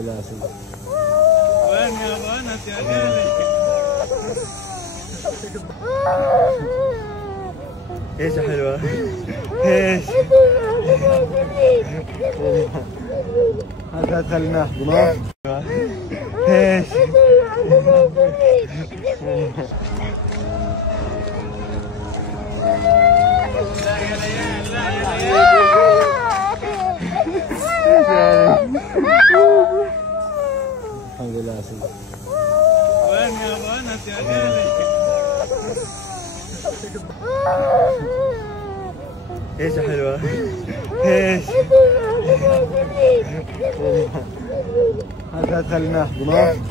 لله يا سيدي. وين يا ابو انس يا غالي؟ ايش يا حلوة؟ ايش؟ هذا خلينا نحضنه. ايش؟ لا يا ليال لا يا ليال. الحمد لله يا سيدي. وين يا ابو انس يا غالي؟ ايش يا حلوة؟ ايش؟ هذا خلينا نحضنه.